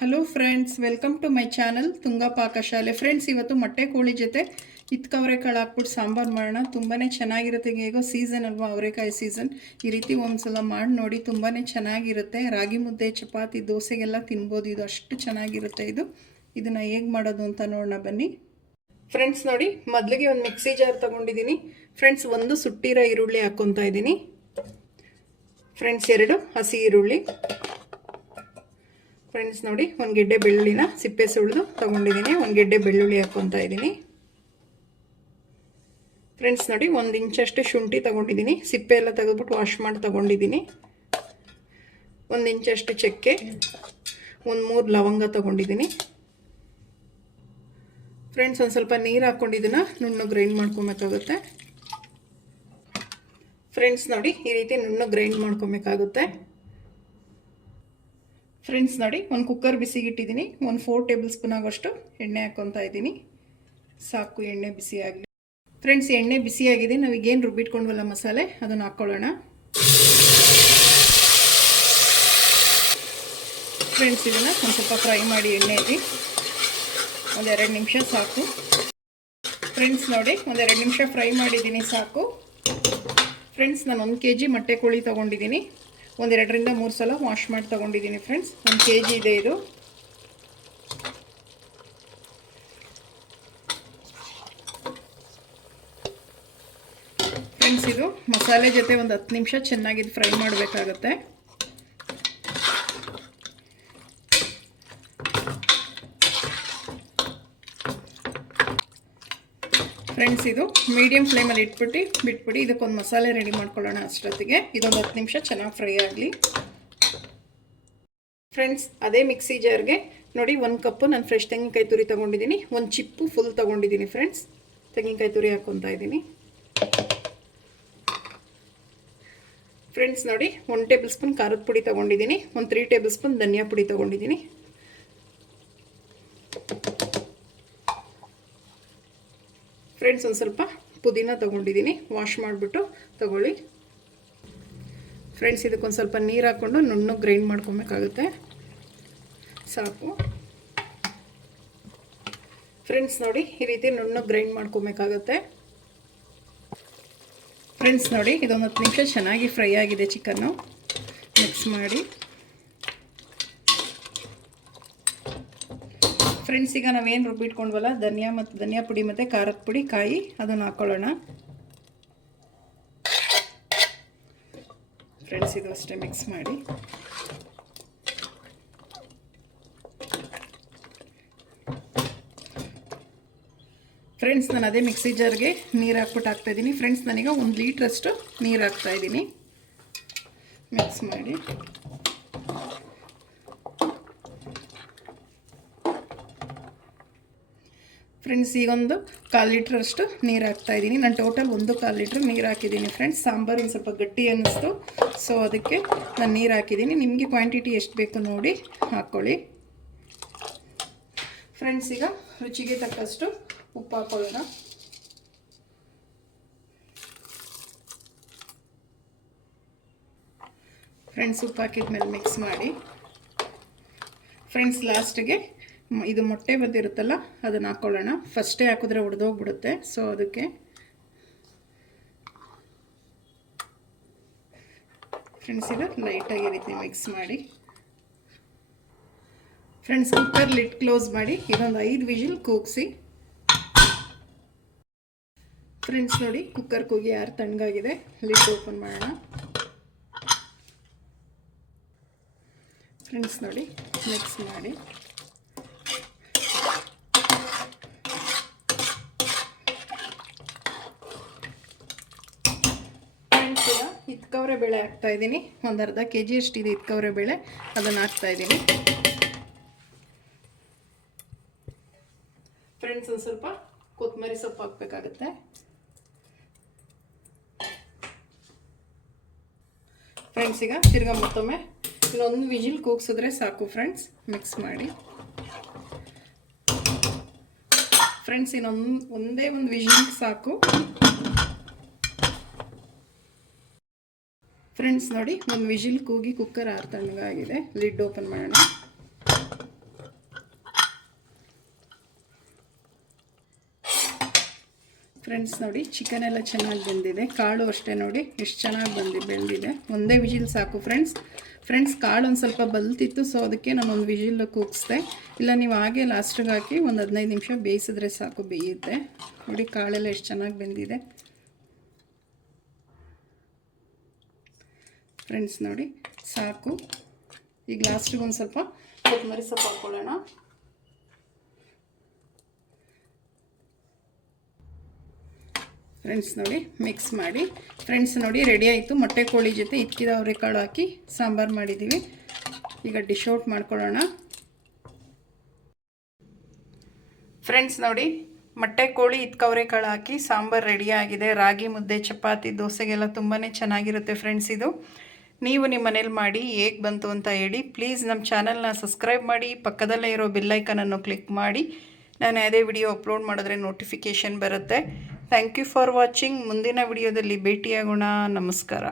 Hello friends welcome to my channel Tunga ಪಾಕಶಾಲೆ friends ಇವತ್ತು ಮೊಟ್ಟೆ ಕೋಳಿ ಜೊತೆ ಇತ್ಕವರೆಕಾಳು ಹಾಕ್ಬಿಟ್ಟು ಸಾಂಬಾರು ಮಾಡೋಣ. ತುಂಬಾ ಚೆನ್ನಾಗಿರುತ್ತೆ ಹೇಗೋ ಸೀಸನ್ ಅಲ್ವಾ, ಅವರೆಕಾಯಿ ಸೀಸನ್ ಈ ರೀತಿ ಒಂದ್ಸಲ ಮಾಡಿ ನೋಡಿ ತುಂಬಾ ಚೆನ್ನಾಗಿರುತ್ತೆ. ರಾಗಿ ಮುದ್ದೆ, ಚಪಾತಿ, ದೋಸೆಗೆಲ್ಲ ತಿನ್ಬೋದು. ಇದು ಅಷ್ಟು ಚೆನ್ನಾಗಿರುತ್ತೆ ಇದು. ಇದನ್ನು ಹೇಗೆ ಮಾಡೋದು ಅಂತ ನೋಡೋಣ ಬನ್ನಿ. ಫ್ರೆಂಡ್ಸ್ ನೋಡಿ, ಮೊದಲಿಗೆ ಒಂದು ಮಿಕ್ಸಿ ಜಾರ್ ತೊಗೊಂಡಿದ್ದೀನಿ. ಫ್ರೆಂಡ್ಸ್ ಒಂದು ಸುಟ್ಟಿರೋ ಈರುಳ್ಳಿ ಹಾಕ್ಕೊತಾ ಇದ್ದೀನಿ. ಫ್ರೆಂಡ್ಸ್ ಎರಡು ಹಸಿ ಈರುಳ್ಳಿ. ಫ್ರೆಂಡ್ಸ್ ನೋಡಿ, ಒಂದು ಗೆಡ್ಡೆ ಬೆಳ್ಳುಳ್ಳಿನ ಸಿಪ್ಪೆ ಸುಳಿದು ತೊಗೊಂಡಿದ್ದೀನಿ. ಒಂದು ಗೆಡ್ಡೆ ಬೆಳ್ಳುಳ್ಳಿ ಹಾಕ್ಕೊತಾ ಇದ್ದೀನಿ. ಫ್ರೆಂಡ್ಸ್ ನೋಡಿ, ಒಂದು ಇಂಚಷ್ಟು ಶುಂಠಿ ತೊಗೊಂಡಿದ್ದೀನಿ. ಸಿಪ್ಪೆ ಎಲ್ಲ ತೆಗೆದ್ಬಿಟ್ಟು ವಾಶ್ ಮಾಡಿ ತೊಗೊಂಡಿದ್ದೀನಿ. ಒಂದು ಇಂಚಷ್ಟು ಚಕ್ಕೆ, ಒಂದು ಮೂರು ಲವಂಗ ತೊಗೊಂಡಿದ್ದೀನಿ. ಫ್ರೆಂಡ್ಸ್ ಒಂದು ಸ್ವಲ್ಪ ನೀರು ಹಾಕ್ಕೊಂಡಿದ್ದನ್ನ ನುಣ್ಣು ಗ್ರೈಂಡ್ ಮಾಡ್ಕೊಬೇಕಾಗುತ್ತೆ. ಫ್ರೆಂಡ್ಸ್ ನೋಡಿ, ಈ ರೀತಿ ನುಣ್ಣು ಗ್ರೈಂಡ್ ಮಾಡ್ಕೊಬೇಕಾಗುತ್ತೆ. ಫ್ರೆಂಡ್ಸ್ ನೋಡಿ, ಒಂದು ಕುಕ್ಕರ್ ಬಿಸಿಗಿಟ್ಟಿದ್ದೀನಿ ಒಂದು ಫೋರ್ ಟೇಬಲ್ ಸ್ಪೂನ್ ಆಗೋಷ್ಟು ಎಣ್ಣೆ ಹಾಕ್ಕೊತಾ ಇದ್ದೀನಿ ಸಾಕು, ಎಣ್ಣೆ ಬಿಸಿ ಆಗಲಿ ಫ್ರೆಂಡ್ಸ್ ಎಣ್ಣೆ ಬಿಸಿಯಾಗಿದೆ, ನಾವೀಗೇನು ರುಬ್ಬಿಟ್ಕೊಂಡ್ವಲ್ಲ ಮಸಾಲೆ, ಅದನ್ನು ಹಾಕ್ಕೊಳ್ಳೋಣ ಫ್ರೆಂಡ್ಸ್, ಇದನ್ನು ಒಂದು ಸ್ವಲ್ಪ ಫ್ರೈ ಮಾಡಿ ಎಣ್ಣೆಯಲ್ಲಿ ಒಂದೆರಡು ನಿಮಿಷ ಸಾಕು. ಫ್ರೆಂಡ್ಸ್, ನೋಡಿ ಒಂದೆರಡು ನಿಮಿಷ ಫ್ರೈ ಮಾಡಿದ್ದೀನಿ ಸಾಕು. ಫ್ರೆಂಡ್ಸ್, ನಾನು ಒಂದು ಕೆ ಜಿ ಮೊಟ್ಟೆ ಕೋಳಿ ತೊಗೊಂಡಿದ್ದೀನಿ ಒಂದೆರಡರಿಂದ ಮೂರು ಸಲ ವಾಶ್ ಮಾಡಿ ತೊಗೊಂಡಿದ್ದೀನಿ ಫ್ರೆಂಡ್ಸ್ ಒಂದು ಕೆ ಜಿ ಇದೆ ಇದು. ಫ್ರೆಂಡ್ಸ್ ಇದು ಮಸಾಲೆ ಜೊತೆ ಒಂದು ಹತ್ತು ನಿಮಿಷ ಚೆನ್ನಾಗಿ ಫ್ರೈ ಮಾಡಬೇಕಾಗತ್ತೆ. ಫ್ರೆಂಡ್ಸ್, ಇದು ಮೀಡಿಯಮ್ ಫ್ಲೇಮಲ್ಲಿ ಇಟ್ಬಿಟ್ಟು ಬಿಟ್ಬಿಡಿ, ಇದಕ್ಕೊಂದು ಮಸಾಲೆ ರೆಡಿ ಮಾಡ್ಕೊಳ್ಳೋಣ ಅಷ್ಟೊತ್ತಿಗೆ. ಇದೊಂದು ಹತ್ತು ನಿಮಿಷ ಚೆನ್ನಾಗಿ ಫ್ರೈ ಆಗಲಿ. ಫ್ರೆಂಡ್ಸ್, ಅದೇ ಮಿಕ್ಸಿ ಜಾರ್ಗೆ ನೋಡಿ, ಒಂದು ಕಪ್ಪು ನಾನು ಫ್ರೆಶ್ ತೆಂಗಿನಕಾಯಿ ತುರಿ ತೊಗೊಂಡಿದ್ದೀನಿ ಒಂದು ಚಿಪ್ಪು ಫುಲ್ ತೊಗೊಂಡಿದ್ದೀನಿ ಫ್ರೆಂಡ್ಸ್. ತೆಂಗಿನಕಾಯಿ ತುರಿ ಹಾಕ್ಕೊತಾ ಇದ್ದೀನಿ ಫ್ರೆಂಡ್ಸ್, ನೋಡಿ, ಒಂದು ಟೇಬಲ್ ಸ್ಪೂನ್ ಖಾರದ ಪುಡಿ ತೊಗೊಂಡಿದ್ದೀನಿ ಒಂದು ತ್ರೀ ಟೇಬಲ್ ಸ್ಪೂನ್ ಧನಿಯಾ ಪುಡಿ ತೊಗೊಂಡಿದ್ದೀನಿ ಫ್ರೆಂಡ್ಸ್ ಒಂದು ಸ್ವಲ್ಪ ಪುದೀನ ತೊಗೊಂಡಿದ್ದೀನಿ ವಾಶ್ ಮಾಡಿಬಿಟ್ಟು ತೊಗೊಳ್ಳಿ. ಫ್ರೆಂಡ್ಸ್ ಇದಕ್ಕೊಂದು ಸ್ವಲ್ಪ ನೀರು ಹಾಕ್ಕೊಂಡು ನುಣ್ಣು ಗ್ರೈಂಡ್ ಮಾಡ್ಕೊಬೇಕಾಗುತ್ತೆ. ಸಾಕು. ಫ್ರೆಂಡ್ಸ್ ನೋಡಿ, ಈ ರೀತಿ ನುಣ್ಣು ಗ್ರೈಂಡ್ ಮಾಡ್ಕೊಬೇಕಾಗುತ್ತೆ. ಫ್ರೆಂಡ್ಸ್ ನೋಡಿ, ಇದೊಂದು ಹತ್ತು ನಿಮಿಷ ಚೆನ್ನಾಗಿ ಫ್ರೈ ಆಗಿದೆ ಚಿಕನ್ನು. ಮಿಕ್ಸ್ ಮಾಡಿ. ಫ್ರೆಂಡ್ಸ್ ಈಗ ನಾವೇನು ರುಬ್ಬಿಟ್ಕೊಂಡ್ವಲ್ಲ ಧನಿಯಾ ಮತ್ತು ಧನಿಯಾ ಪುಡಿ ಮತ್ತು ಖಾರದ ಪುಡಿ, ಕಾಯಿ, ಅದನ್ನು ಹಾಕ್ಕೊಳ್ಳೋಣ ಫ್ರೆಂಡ್ಸ್ ಇದು ಅಷ್ಟೇ ಮಿಕ್ಸ್ ಮಾಡಿ. ಫ್ರೆಂಡ್ಸ್ ನಾನು ಅದೇ ಮಿಕ್ಸಿ ಜಾರ್ಗೆ ನೀರು ಹಾಕ್ಬಿಟ್ಟು ಹಾಕ್ತಾಯಿದ್ದೀನಿ ಫ್ರೆಂಡ್ಸ್ ನನಗೆ ಒಂದು ಲೀಟ್ರಷ್ಟು ನೀರು ಹಾಕ್ತಾಯಿದ್ದೀನಿ ಮಿಕ್ಸ್ ಮಾಡಿ. ಫ್ರೆಂಡ್ಸ್, ಈಗೊಂದು ಕಾಲು ಲೀಟ್ರಷ್ಟು ನೀರು ಹಾಕ್ತಾಯಿದ್ದೀನಿ ನಾನು ಟೋಟಲ್ ಒಂದು ಕಾಲು ಲೀಟ್ರ್ ನೀರು ಹಾಕಿದ್ದೀನಿ ಫ್ರೆಂಡ್ಸ್. ಸಾಂಬಾರು ಒಂದು ಸ್ವಲ್ಪ ಗಟ್ಟಿ ಅನ್ನಿಸ್ತು. ಸೊ ಅದಕ್ಕೆ ನಾನು ನೀರು ಹಾಕಿದ್ದೀನಿ. ನಿಮಗೆ ಕ್ವಾಂಟಿಟಿ ಎಷ್ಟು ಬೇಕು ನೋಡಿ ಹಾಕ್ಕೊಳ್ಳಿ ಫ್ರೆಂಡ್ಸ್, ಈಗ ರುಚಿಗೆ ತಕ್ಕಷ್ಟು ಉಪ್ಪು ಹಾಕೊಳ್ಳೋಣ. ಫ್ರೆಂಡ್ಸ್, ಉಪ್ಪು ಹಾಕಿದ್ಮೇಲೆ ಮಿಕ್ಸ್ ಮಾಡಿ. ಫ್ರೆಂಡ್ಸ್ ಲಾಸ್ಟಿಗೆ ಇದು ಮೊಟ್ಟೆ ಬಂದಿರುತ್ತಲ್ಲ, ಅದನ್ನು ಹಾಕ್ಕೊಳ್ಳೋಣ ಫಸ್ಟೇ ಹಾಕಿದ್ರೆ ಒಡೆದೋಗ್ಬಿಡುತ್ತೆ ಸೊ ಅದಕ್ಕೆ ಫ್ರೆಂಡ್ಸ್ ಇದು ಲೈಟಾಗಿ ರೀತಿ ಮಿಕ್ಸ್ ಮಾಡಿ. ಫ್ರೆಂಡ್ಸ್ ಕುಕ್ಕರ್ ಲಿಟ್ ಕ್ಲೋಸ್ ಮಾಡಿ, ಇದೊಂದು ಐದು ವಿಜಿಲ್ ಕೂಗಿಸಿ. ಫ್ರೆಂಡ್ಸ್ ನೋಡಿ ಕುಕ್ಕರ್ ಕೂಗಿ ಯಾರು ತಣ್ಣಗಾಗಿದೆ ಲಿಟ್ ಓಪನ್ ಮಾಡೋಣ. ಫ್ರೆಂಡ್ಸ್ ನೋಡಿ ಮಿಕ್ಸ್ ಮಾಡಿ ಫ್ರೆಂಡ್ಸ್ ಈಗ ಇತ್ಕವರೆ ಬೇಳೆ ಹಾಕ್ತಾ ಇದ್ದೀನಿ. ಒಂದು ಅರ್ಧ ಕೆ ಜಿ ಅಷ್ಟಿದೆ ಇತ್ಕವರೆ ಬೇಳೆ ಅದನ್ನು ಹಾಕ್ತಾ ಇದ್ದೀನಿ. ಫ್ರೆಂಡ್ಸ್ ಒಂದು ಸ್ವಲ್ಪ ಕೊತ್ತಂಬರಿ ಸೊಪ್ಪು ಹಾಕಬೇಕಾಗುತ್ತೆ. ಫ್ರೆಂಡ್ಸ್ ಈಗ ತಿರ್ಗಾ ಮತ್ತೊಮ್ಮೆ ಇನ್ನೊಂದು ವಿಜಿಲ್ ಕೂಗ್ಸಿದ್ರೆ ಸಾಕು ಫ್ರೆಂಡ್ಸ್ ಮಿಕ್ಸ್ ಮಾಡಿ. ಫ್ರೆಂಡ್ಸ್ ಇನ್ನೊಂದು, ಒಂದೇ ಒಂದು ವಿಜಿಲ್ ಸಾಕು. ಫ್ರೆಂಡ್ಸ್ ನೋಡಿ ಒಂದು ವಿಜಿಲ್ ಕೂಗಿ ಕುಕ್ಕರ್ ಆರು ತಣ್ಣಗಾಗಿದೆ ಲಿಡ್ ಓಪನ್ ಮಾಡೋಣ. ಫ್ರೆಂಡ್ಸ್ ನೋಡಿ ಚಿಕನ್ ಎಲ್ಲ ಚೆನ್ನಾಗಿ ಬೆಂದಿದೆ. ಕಾಳು ಅಷ್ಟೇ ನೋಡಿ, ಎಷ್ಟು ಚೆನ್ನಾಗಿ ಬಂದಿ ಬೆಂದಿದೆ. ಒಂದೇ ವಿಜಿಲ್ ಸಾಕು ಫ್ರೆಂಡ್ಸ್ ಫ್ರೆಂಡ್ಸ್ ಕಾಳು ಒಂದು ಸ್ವಲ್ಪ ಬಲ್ತಿತ್ತು ಸೊ ಅದಕ್ಕೆ ನಾನು ಒಂದು ವಿಜಿಲ್ ಕೂಗಿಸ್ದೆ. ಇಲ್ಲ, ನೀವು ಹಾಗೆ ಲಾಸ್ಟಿಗೆ ಹಾಕಿ ಒಂದು ಹದಿನೈದು ನಿಮಿಷ ಬೇಯಿಸಿದ್ರೆ ಸಾಕು, ಬೇಯುತ್ತೆ. ನೋಡಿ, ಕಾಳೆಲ್ಲ ಎಷ್ಟು ಚೆನ್ನಾಗಿ ಬೆಂದಿದೆ. ಫ್ರೆಂಡ್ಸ್ ನೋಡಿ, ಸಾಕು. ಈಗ ಲಾಸ್ಟಿಗೆ ಒಂದು ಸ್ವಲ್ಪ ಕೊತ್ತಂಬರಿ ಸೊಪ್ಪು ಹಾಕ್ಕೊಳ್ಳೋಣ ಫ್ರೆಂಡ್ಸ್ ನೋಡಿ ಮಿಕ್ಸ್ ಮಾಡಿ. ಫ್ರೆಂಡ್ಸ್ ನೋಡಿ ರೆಡಿ ಆಯಿತು. ಮೊಟ್ಟೆ ಕೋಳಿ ಜೊತೆ ಇಕ್ಕಿದ ಅವರೆಕಾಳು ಹಾಕಿ ಸಾಂಬಾರು ಮಾಡಿದ್ದೀವಿ ಈಗ ಡಿಶ್ ಔಟ್ ಮಾಡ್ಕೊಳ್ಳೋಣ. ಫ್ರೆಂಡ್ಸ್ ನೋಡಿ, ಮೊಟ್ಟೆ ಕೋಳಿ ಇತ್ಕವರೆಕಾಳು ಹಾಕಿ ಸಾಂಬಾರು ರೆಡಿ ಆಗಿದೆ. ರಾಗಿ ಮುದ್ದೆ, ಚಪಾತಿ, ದೋಸೆಗೆಲ್ಲ ತುಂಬಾ ಚೆನ್ನಾಗಿರುತ್ತೆ ಫ್ರೆಂಡ್ಸ್ ಇದು. ನೀವು ನಿಮ್ಮ ಮನೇಲಿ ಮಾಡಿ ಹೇಗೆ ಬಂತು ಅಂತ ಹೇಳಿ ಪ್ಲೀಸ್ ನಮ್ಮ ಚಾನಲ್ನ ಸಬ್ಸ್ಕ್ರೈಬ್ ಮಾಡಿ, ಪಕ್ಕದಲ್ಲೇ ಇರೋ ಬೆಲ್ಲೈಕನನ್ನು ಕ್ಲಿಕ್ ಮಾಡಿ. ನಾನು ಯಾವುದೇ ವಿಡಿಯೋ ಅಪ್ಲೋಡ್ ಮಾಡಿದ್ರೆ ನೋಟಿಫಿಕೇಷನ್ ಬರುತ್ತೆ. ಥ್ಯಾಂಕ್ ಯು ಫಾರ್ ವಾಚಿಂಗ್ ಮುಂದಿನ ವಿಡಿಯೋದಲ್ಲಿ ಭೇಟಿಯಾಗೋಣ. ನಮಸ್ಕಾರ.